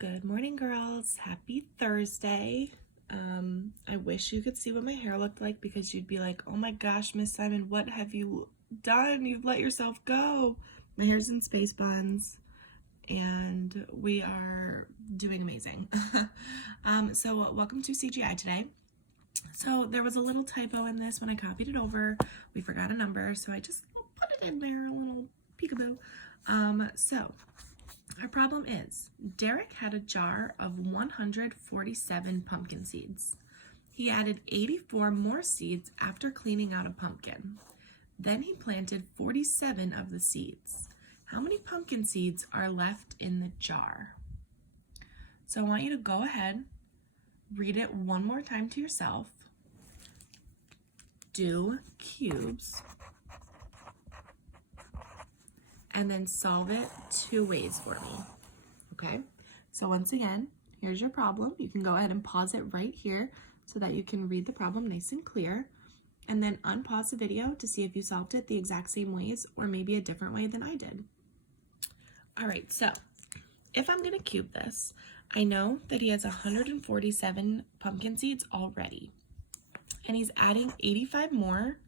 Good morning, girls. Happy Thursday. I wish you could see what my hair looked like because you'd be like, oh my gosh, Miss Simon, what have you done? You've let yourself go. My hair's in space buns and we are doing amazing. So welcome to CGI today. So there was a little typo in this when I copied it over. We forgot a number, so I just put it in there, a little peekaboo. So our problem is, Derek had a jar of 147 pumpkin seeds. He added 84 more seeds after cleaning out a pumpkin. Then he planted 47 of the seeds. How many pumpkin seeds are left in the jar? So I want you to go ahead, read it one more time to yourself, do cubes, and then solve it two ways for me, okay? So once again, here's your problem. You can go ahead and pause it right here so that you can read the problem nice and clear, and then unpause the video to see if you solved it the exact same ways or maybe a different way than I did. All right, so if I'm gonna cube this, I know that he has 147 pumpkin seeds already, and he's adding 85 more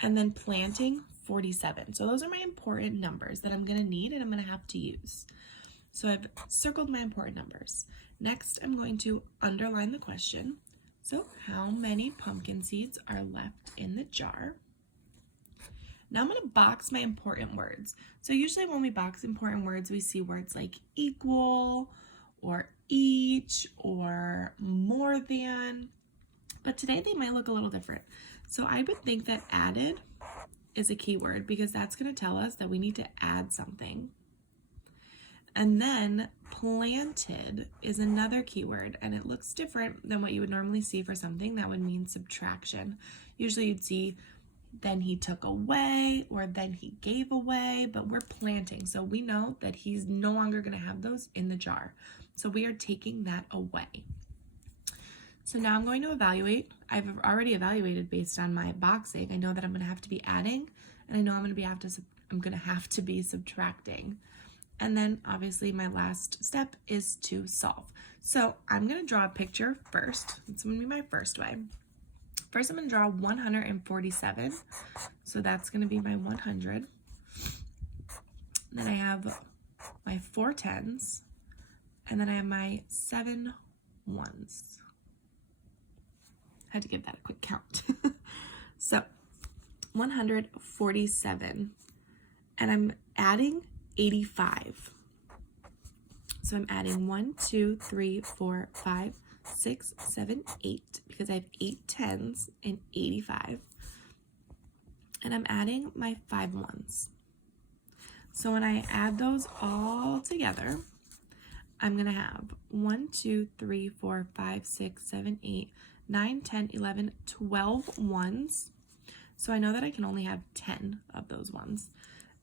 and then planting 47. So those are my important numbers that I'm gonna need and I'm gonna have to use. So I've circled my important numbers. Next, I'm going to underline the question. So how many pumpkin seeds are left in the jar? Now I'm gonna box my important words. So usually when we box important words, we see words like equal or each or more than, but today they might look a little different. So I would think that added is a keyword because that's going to tell us that we need to add something. And then planted is another keyword, and it looks different than what you would normally see for something that would mean subtraction. Usually you'd see then he took away or then he gave away, but we're planting. So we know that he's no longer going to have those in the jar. So we are taking that away. So now I'm going to evaluate. I've already evaluated based on my boxing. I know that I'm going to have to be adding, and I know I'm going to have to be subtracting. And then obviously my last step is to solve. So I'm going to draw a picture first. It's going to be my first way. First, I'm going to draw 147. So that's going to be my 100. Then I have my 4 tens, and then I have my 7 ones. Had to give that a quick count. So 147, and I'm adding 85. So I'm adding 1, 2, 3, 4, 5, 6, 7, 8 because I have 8 tens and 85. And I'm adding my 5 ones. So when I add those all together, I'm going to have 1, 2, 3, 4, 5, 6, 7, 8, 9, 10, 11, 12 ones. So I know that I can only have 10 of those ones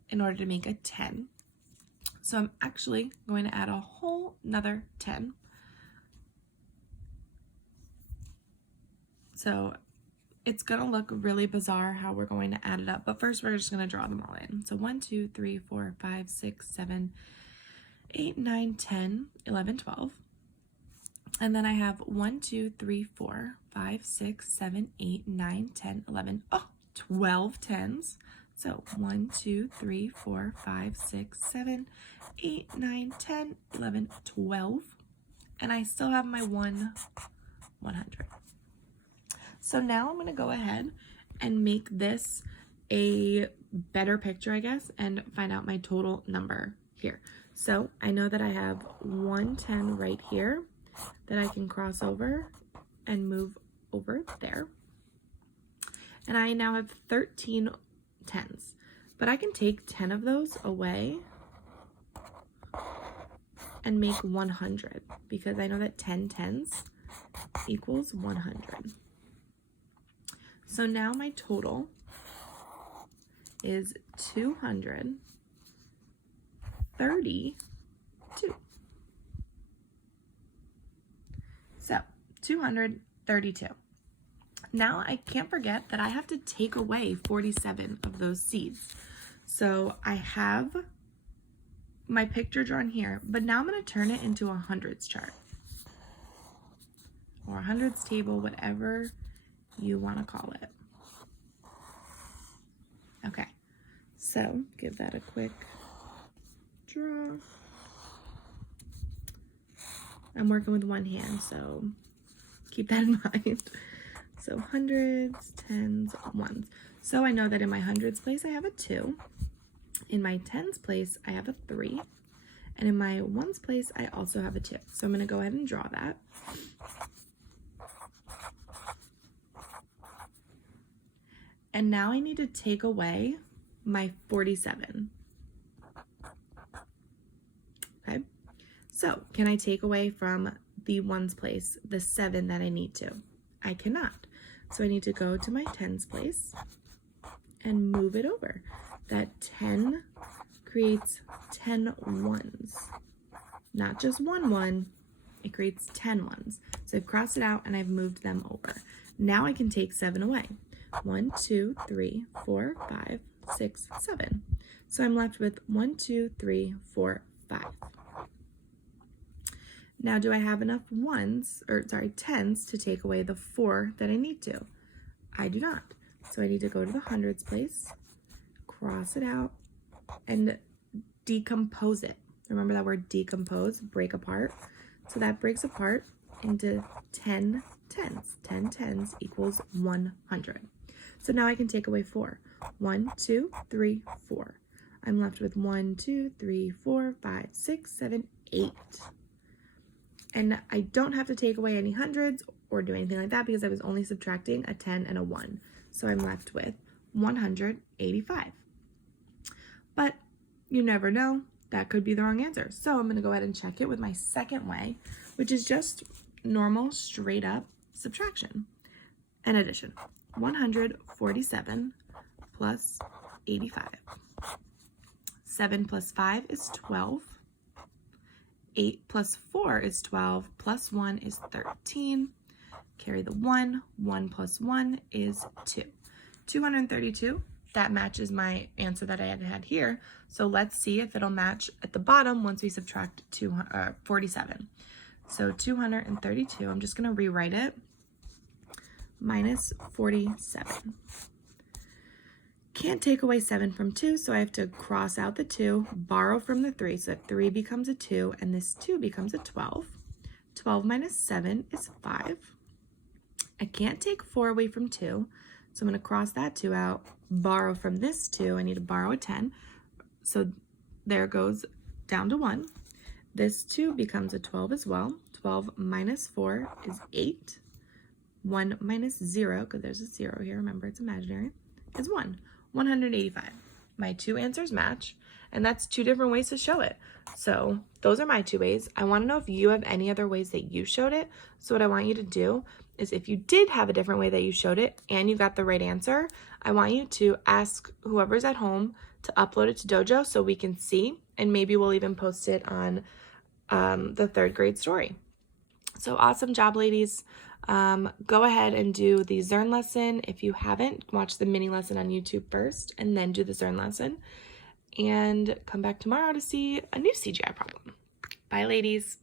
in order to make a 10. So I'm actually going to add a whole nother 10. So it's gonna look really bizarre how we're going to add it up, but first we're just gonna draw them all in. So 1, 2, 3, 4, 5, 6, 7, 8, 9, 10, 11, 12. And then I have 1, 2, 3, 4, 5, 6, 7, 8, 9, 10, 11, 12 tens. So 1, 2, 3, 4, 5, 6, 7, 8, 9, 10, 11, 12. And I still have my 100. So now I'm going to go ahead and make this a better picture, I guess, and find out my total number here. So I know that I have 110 right here that I can cross over and move over there. And I now have 13 tens, but I can take 10 of those away and make 100 because I know that 10 tens equals 100. So now my total is 232. So 232. Now I can't forget that I have to take away 47 of those seeds. So I have my picture drawn here, but now I'm going to turn it into a hundreds chart or a hundreds table, whatever you want to call it. Okay, so give that a quick draw. I'm working with one hand, so keep that in mind. So hundreds, tens, ones. So I know that in my hundreds place I have a 2. In my tens place I have a 3. And in my ones place I also have a 2. So I'm going to go ahead and draw that. And now I need to take away my 47. Okay, so can I take away from the ones place the 7 that I need to? I cannot. So I need to go to my tens place and move it over. That 10 creates 10 ones. Not just one 1, it creates 10 ones. So I've crossed it out and I've moved them over. Now I can take 7 away. 1, 2, 3, 4, 5, 6, 7. So I'm left with 1, 2, 3, 4, 5. Now, do I have enough tens to take away the 4 that I need to? I do not. So I need to go to the hundreds place, cross it out, and decompose it. Remember that word decompose, break apart. So that breaks apart into 10 tens. 10 tens equals 100. So now I can take away 4. 1, 2, 3, 4. I'm left with 1, 2, 3, 4, 5, 6, 7, 8. And I don't have to take away any hundreds or do anything like that because I was only subtracting a 10 and a 1. So I'm left with 185. But you never know, that could be the wrong answer. So I'm going to go ahead and check it with my second way, which is just normal straight up subtraction and addition. 147 plus 85. 7 plus 5 is 12. 8 plus 4 is 12, plus 1 is 13. Carry the 1. 1 plus 1 is 2. 232, that matches my answer that I had here. So let's see if it'll match at the bottom once we subtract 47. So 232, I'm just going to rewrite it, minus 47. Can't take away 7 from 2, so I have to cross out the 2, borrow from the 3, so that 3 becomes a 2, and this 2 becomes a 12. 12 minus 7 is 5. I can't take 4 away from 2, so I'm going to cross that 2 out, borrow from this 2, I need to borrow a 10, so there goes down to 1. This 2 becomes a 12 as well. 12 minus 4 is 8. 1 minus 0, because there's a 0 here, remember it's imaginary, is 1. 185. My two answers match, and that's two different ways to show it. So those are my two ways. I want to know if you have any other ways that you showed it. So what I want you to do is if you did have a different way that you showed it and you got the right answer, I want you to ask whoever's at home to upload it to Dojo so we can see, and maybe we'll even post it on the third grade story. So awesome job, ladies. Go ahead and do the Zern lesson. If you haven't, watch the mini lesson on YouTube first and then do the Zern lesson. And come back tomorrow to see a new CGI problem. Bye, ladies.